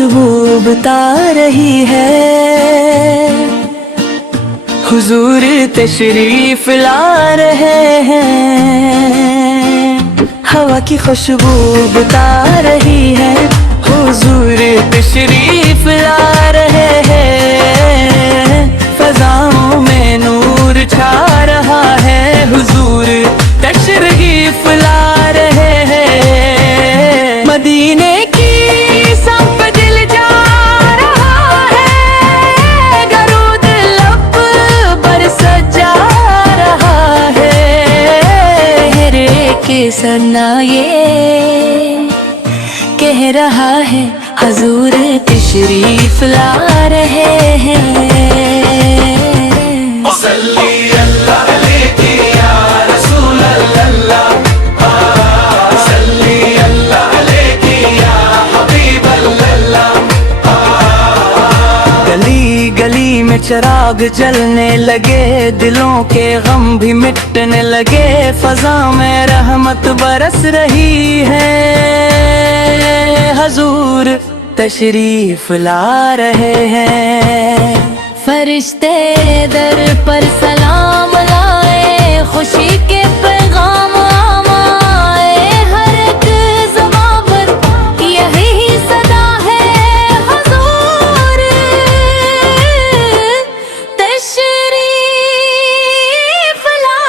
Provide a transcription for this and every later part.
खुशबू बता रही है, हुजूर तशरीफ ला रहे हैं। हवा की खुशबू बता रही है, हुजूर तशरीफ ला रहे हैं। फजाओं में नूर छा रहा है, हुजूर तशरीफ ला रहे हैं। मदीने की सब दिल जा रहा है, गरूद लब बरस जा रहा है। हेरे के सना ये कह रहा है, हुजूर तशरीफ ला रहे हैं। गली गली में चिराग जलने लगे, दिलों के गम भी मिटने लगे। फजा में रहमत बरस रही है, हुजूर तशरीफ ला रहे हैं। फरिश्ते दर पर सलाम लाए, खुशी के पैगाम आए। हर एक ज़बां पर यही सदा है, हुजूर तशरीफ ला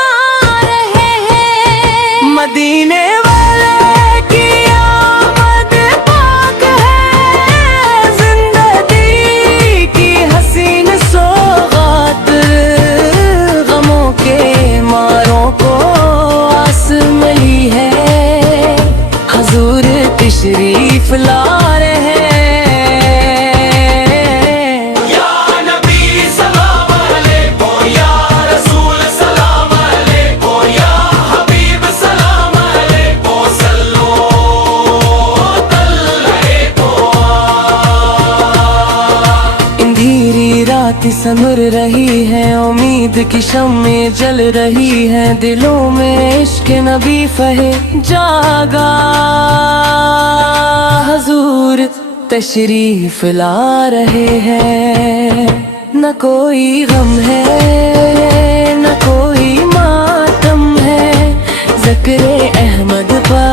रहे हैं। मदीने वाले की आमद पाक है, जिंदगी की हसीन सौगात। गमों के मारों को आस मिली है, हुजूर तशरीफ ला रहे हैं। समर रही है, उम्मीद की शम्में जल रही है। दिलों में इश्क नबी फहे जागा, हुजूर तशरीफ ला रहे हैं। न कोई गम है न कोई मातम है, ज़िक्रे अहमद पा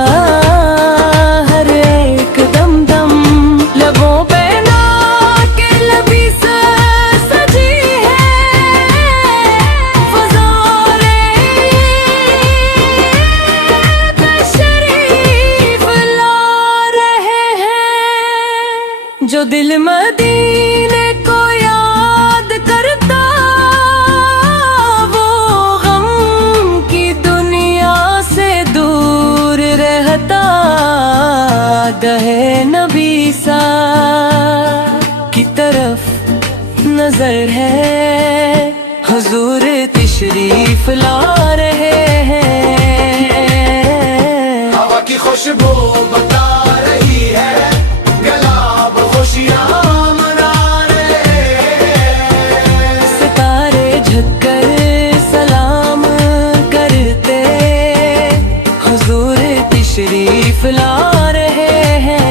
हर एक दम दम। लबों पे जो दिल मदीने को याद करता, वो गम की दुनिया से दूर रहता। दहे नबी सा की तरफ नजर है, हुजूर तशरीफ ला रहे हैं। हवा की खुशबू बता रही है, सितारे झुककर सलाम करते, हुजूर तशरीफ ला रहे हैं।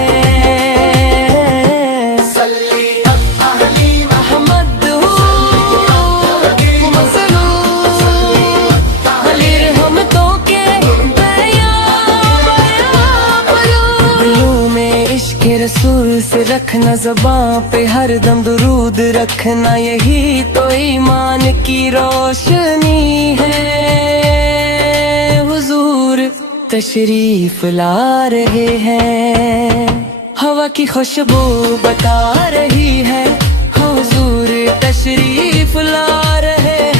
सल्ली अहली मोहम्मद हम तो के दिलों में इश्क रसूल से रखना, ज़बां पे हर दम दुरूद रखना। यही तो ईमान की रोशनी है, हुजूर तशरीफ ला रहे हैं। हवा की खुशबू बता रही है, हुजूर तशरीफ ला रहे हैं।